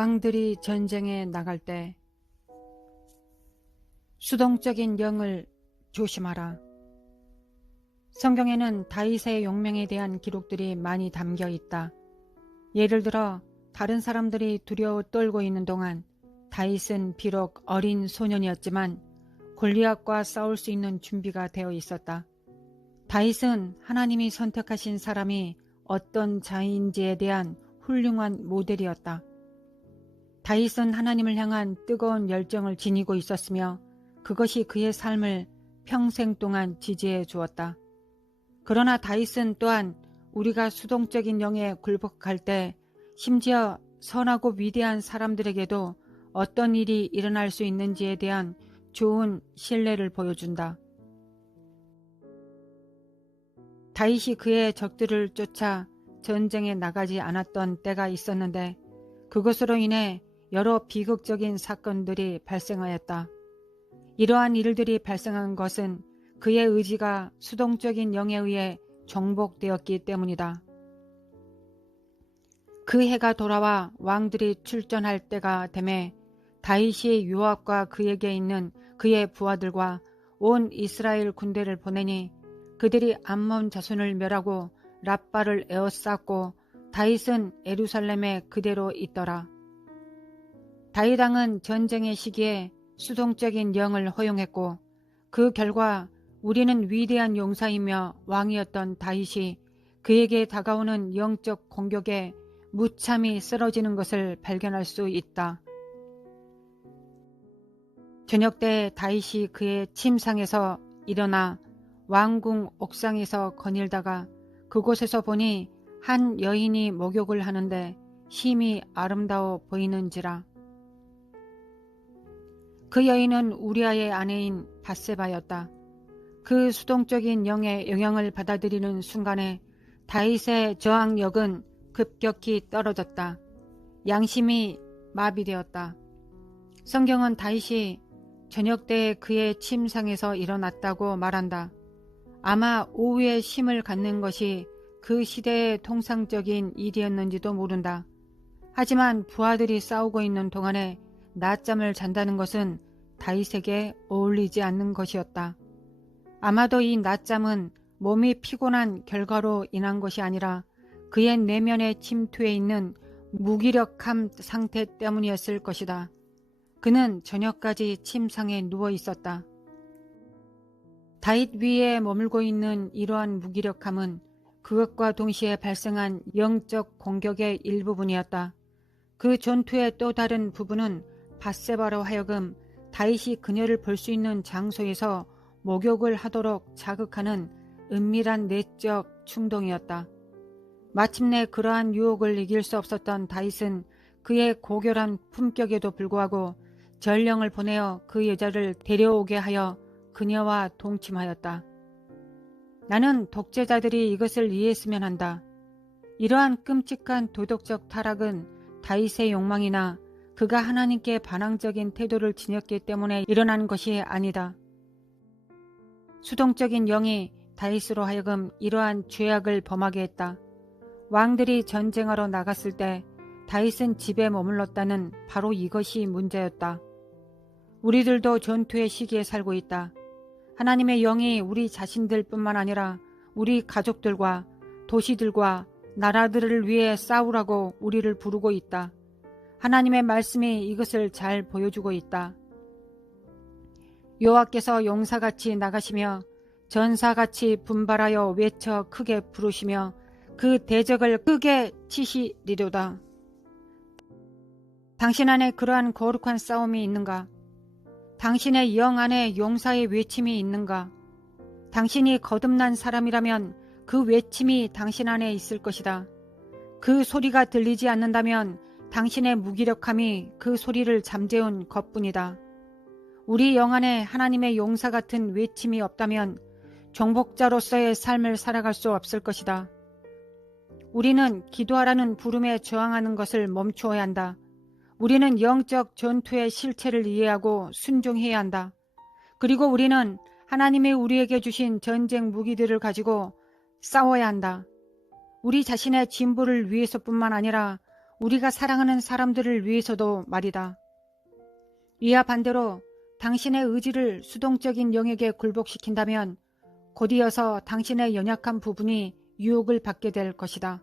왕들이 전쟁에 나갈 때 수동적인 영을 조심하라. 성경에는 다윗의 용명에 대한 기록들이 많이 담겨 있다. 예를 들어 다른 사람들이 두려워 떨고 있는 동안 다윗은 비록 어린 소년이었지만 골리앗과 싸울 수 있는 준비가 되어 있었다. 다윗은 하나님이 선택하신 사람이 어떤 자인지에 대한 훌륭한 모델이었다. 다윗은 하나님을 향한 뜨거운 열정을 지니고 있었으며 그것이 그의 삶을 평생 동안 지지해 주었다. 그러나 다윗은 또한 우리가 수동적인 영에 굴복할 때 심지어 선하고 위대한 사람들에게도 어떤 일이 일어날 수 있는지에 대한 좋은 신뢰를 보여준다. 다윗이 그의 적들을 쫓아 전쟁에 나가지 않았던 때가 있었는데 그것으로 인해 여러 비극적인 사건들이 발생하였다. 이러한 일들이 발생한 것은 그의 의지가 수동적인 영에 의해 정복되었기 때문이다. 그 해가 돌아와 왕들이 출전할 때가 되매 다윗이 요압과 그에게 있는 그의 부하들과 온 이스라엘 군대를 보내니 그들이 암몬 자손을 멸하고 랍바를 에워쌌고 다윗은 예루살렘에 그대로 있더라. 다윗 왕은 전쟁의 시기에 수동적인 영을 허용했고 그 결과 우리는 위대한 용사이며 왕이었던 다윗이 그에게 다가오는 영적 공격에 무참히 쓰러지는 것을 발견할 수 있다. 저녁 때 다윗이 그의 침상에서 일어나 왕궁 옥상에서 거닐다가 그곳에서 보니 한 여인이 목욕을 하는데 심히 아름다워 보이는지라. 그 여인은 우리아의 아내인 밧세바였다. 그 수동적인 영의 영향을 받아들이는 순간에 다윗의 저항력은 급격히 떨어졌다. 양심이 마비되었다. 성경은 다윗이 저녁 때 그의 침상에서 일어났다고 말한다. 아마 오후에 쉼을 갖는 것이 그 시대의 통상적인 일이었는지도 모른다. 하지만 부하들이 싸우고 있는 동안에 낮잠을 잔다는 것은 다윗에게 어울리지 않는 것이었다. 아마도 이 낮잠은 몸이 피곤한 결과로 인한 것이 아니라 그의 내면에 침투해 있는 무기력함 상태 때문이었을 것이다. 그는 저녁까지 침상에 누워 있었다. 다윗 위에 머물고 있는 이러한 무기력함은 그것과 동시에 발생한 영적 공격의 일부분이었다. 그 전투의 또 다른 부분은 밧세바로 하여금 다윗이 그녀를 볼 수 있는 장소에서 목욕을 하도록 자극하는 은밀한 내적 충동이었다. 마침내 그러한 유혹을 이길 수 없었던 다윗은 그의 고결한 품격에도 불구하고 전령을 보내어 그 여자를 데려오게 하여 그녀와 동침하였다. 나는 독재자들이 이것을 이해했으면 한다. 이러한 끔찍한 도덕적 타락은 다윗의 욕망이나 그가 하나님께 반항적인 태도를 지녔기 때문에 일어난 것이 아니다. 수동적인 영이 다윗으로 하여금 이러한 죄악을 범하게 했다. 왕들이 전쟁하러 나갔을 때 다윗은 집에 머물렀다는 바로 이것이 문제였다. 우리들도 전투의 시기에 살고 있다. 하나님의 영이 우리 자신들 뿐만 아니라 우리 가족들과 도시들과 나라들을 위해 싸우라고 우리를 부르고 있다. 하나님의 말씀이 이것을 잘 보여주고 있다. 여호와께서 용사같이 나가시며 전사같이 분발하여 외쳐 크게 부르시며 그 대적을 크게 치시리로다. 당신 안에 그러한 거룩한 싸움이 있는가? 당신의 영 안에 용사의 외침이 있는가? 당신이 거듭난 사람이라면 그 외침이 당신 안에 있을 것이다. 그 소리가 들리지 않는다면 당신의 무기력함이 그 소리를 잠재운 것뿐이다. 우리 영 안에 하나님의 용사 같은 외침이 없다면 정복자로서의 삶을 살아갈 수 없을 것이다. 우리는 기도하라는 부름에 저항하는 것을 멈추어야 한다. 우리는 영적 전투의 실체를 이해하고 순종해야 한다. 그리고 우리는 하나님이 우리에게 주신 전쟁 무기들을 가지고 싸워야 한다. 우리 자신의 진보를 위해서뿐만 아니라 우리가 사랑하는 사람들을 위해서도 말이다. 이와 반대로 당신의 의지를 수동적인 영역에 굴복시킨다면 곧이어서 당신의 연약한 부분이 유혹을 받게 될 것이다.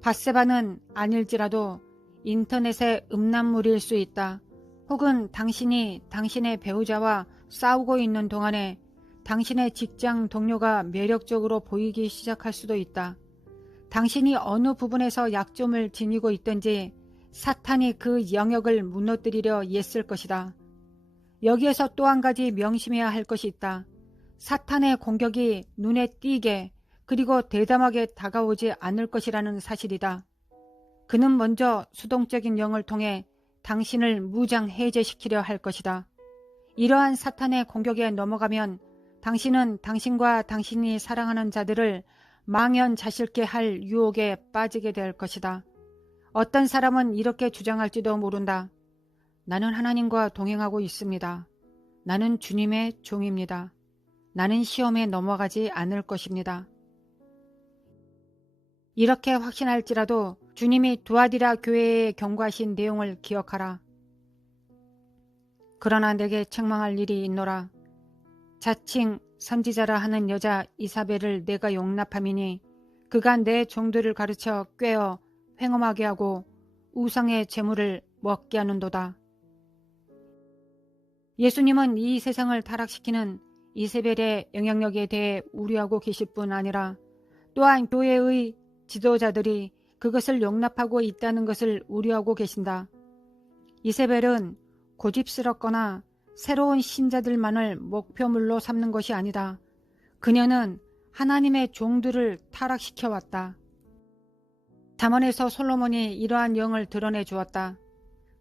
밧세바는 아닐지라도 인터넷의 음란물일 수 있다. 혹은 당신이 당신의 배우자와 싸우고 있는 동안에 당신의 직장 동료가 매력적으로 보이기 시작할 수도 있다. 당신이 어느 부분에서 약점을 지니고 있든지 사탄이 그 영역을 무너뜨리려 애쓸 것이다. 여기에서 또 한 가지 명심해야 할 것이 있다. 사탄의 공격이 눈에 띄게 그리고 대담하게 다가오지 않을 것이라는 사실이다. 그는 먼저 수동적인 영을 통해 당신을 무장 해제시키려 할 것이다. 이러한 사탄의 공격에 넘어가면 당신은 당신과 당신이 사랑하는 자들을 망연자실케 할 유혹에 빠지게 될 것이다. 어떤 사람은 이렇게 주장할지도 모른다. 나는 하나님과 동행하고 있습니다. 나는 주님의 종입니다. 나는 시험에 넘어가지 않을 것입니다. 이렇게 확신할지라도 주님이 두아디라 교회에 경고하신 내용을 기억하라. 그러나 내게 책망할 일이 있노라. 자칭 선지자라 하는 여자 이사벨을 내가 용납함이니 그가 내 종들을 가르쳐 꾀어 횡엄하게 하고 우상의 재물을 먹게 하는도다. 예수님은 이 세상을 타락시키는 이세벨의 영향력에 대해 우려하고 계실 뿐 아니라 또한 교회의 지도자들이 그것을 용납하고 있다는 것을 우려하고 계신다. 이세벨은 고집스럽거나 새로운 신자들만을 목표물로 삼는 것이 아니다. 그녀는 하나님의 종들을 타락시켜왔다. 잠언에서 솔로몬이 이러한 영을 드러내 주었다.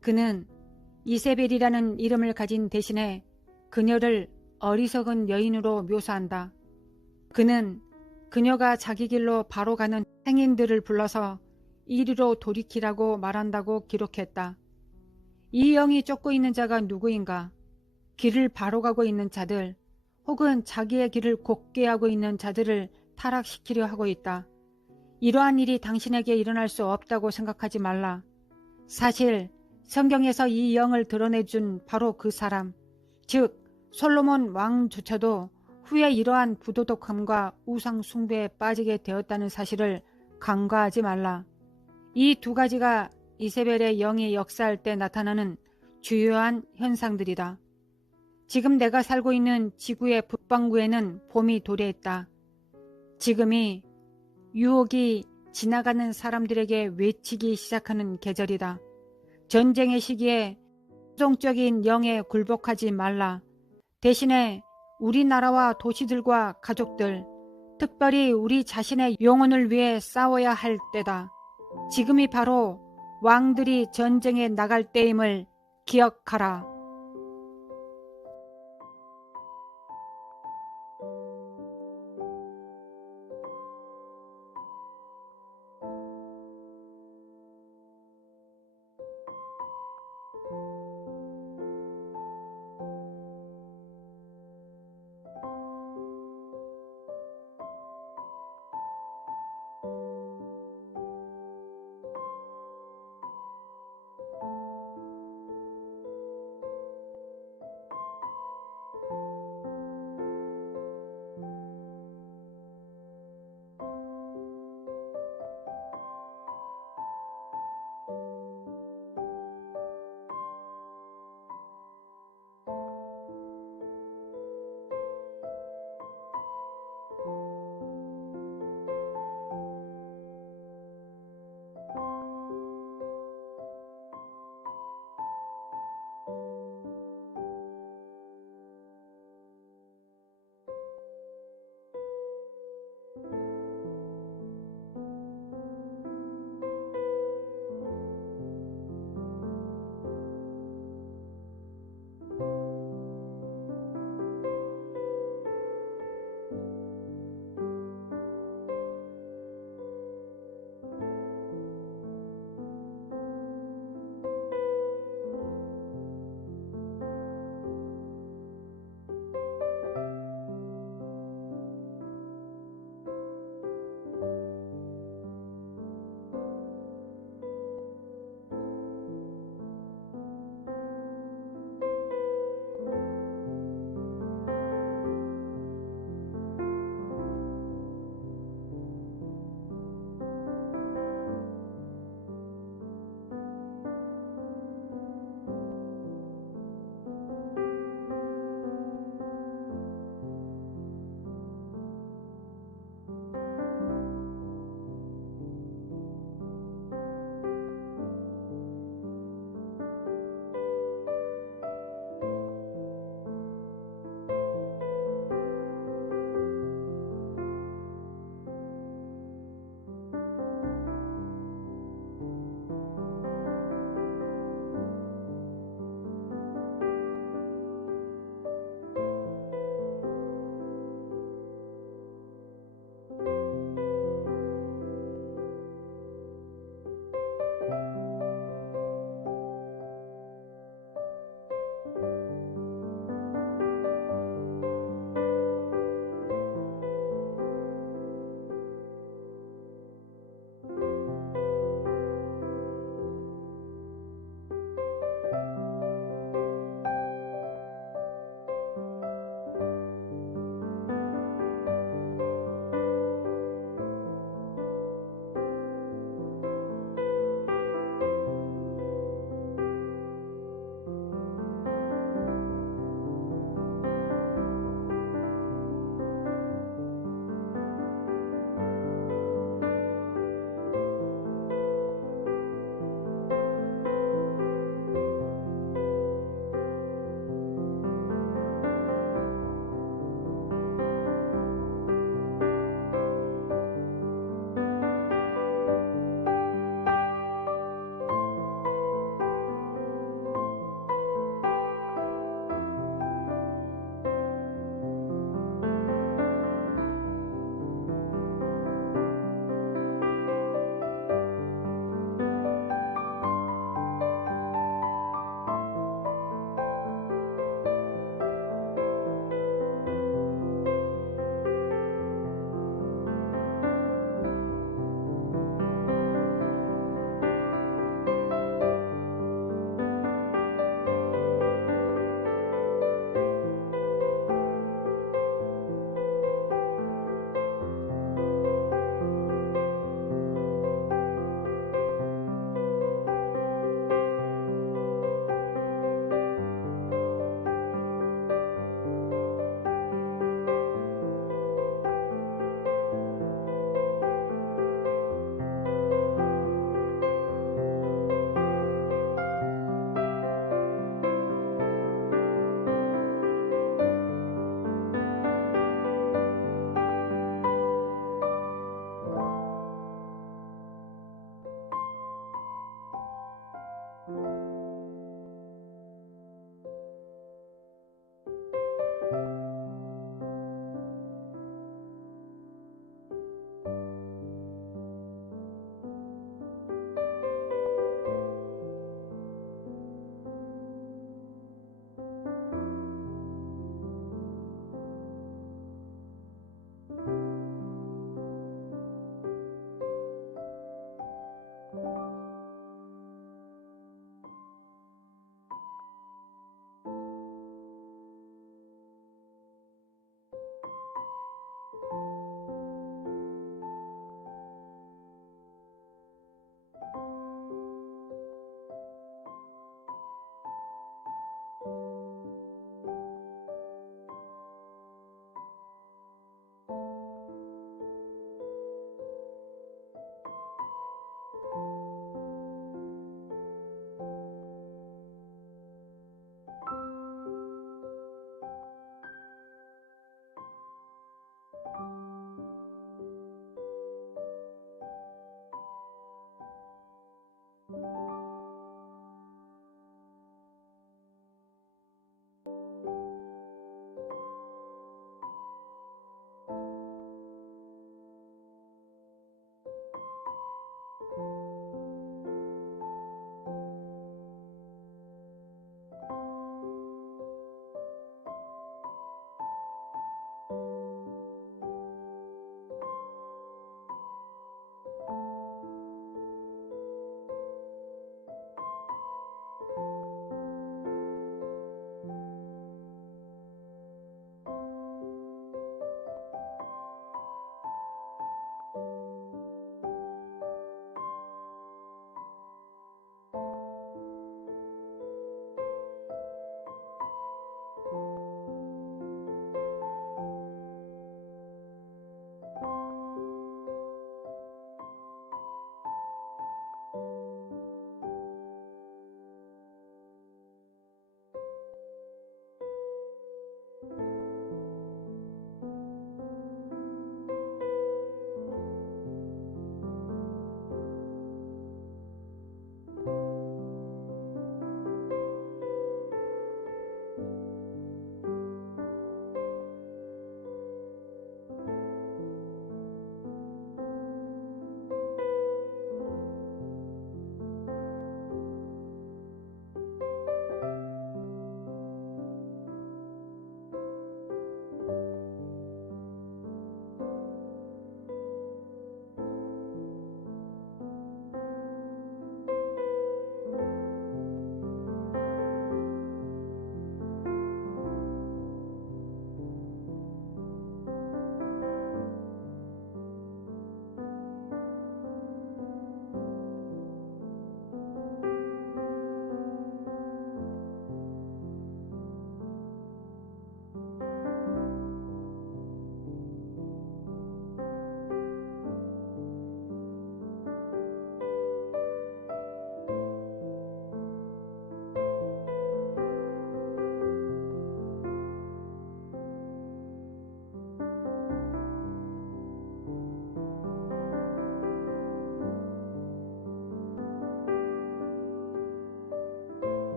그는 이세벨이라는 이름을 가진 대신에 그녀를 어리석은 여인으로 묘사한다. 그는 그녀가 자기 길로 바로 가는 행인들을 불러서 이리로 돌이키라고 말한다고 기록했다. 이 영이 쫓고 있는 자가 누구인가? 길을 바로 가고 있는 자들, 혹은 자기의 길을 곧게 하고 있는 자들을 타락시키려 하고 있다. 이러한 일이 당신에게 일어날 수 없다고 생각하지 말라. 사실 성경에서 이 영을 드러내준 바로 그 사람, 즉 솔로몬 왕조차도 후에 이러한 부도덕함과 우상 숭배에 빠지게 되었다는 사실을 간과하지 말라. 이 두 가지가 이세벨의 영이 역사할 때 나타나는 주요한 현상들이다. 지금 내가 살고 있는 지구의 북반구에는 봄이 도래했다. 지금이 유혹이 지나가는 사람들에게 외치기 시작하는 계절이다. 전쟁의 시기에 수동적인 영에 굴복하지 말라. 대신에 우리나라와 도시들과 가족들, 특별히 우리 자신의 영혼을 위해 싸워야 할 때다. 지금이 바로 왕들이 전쟁에 나갈 때임을 기억하라.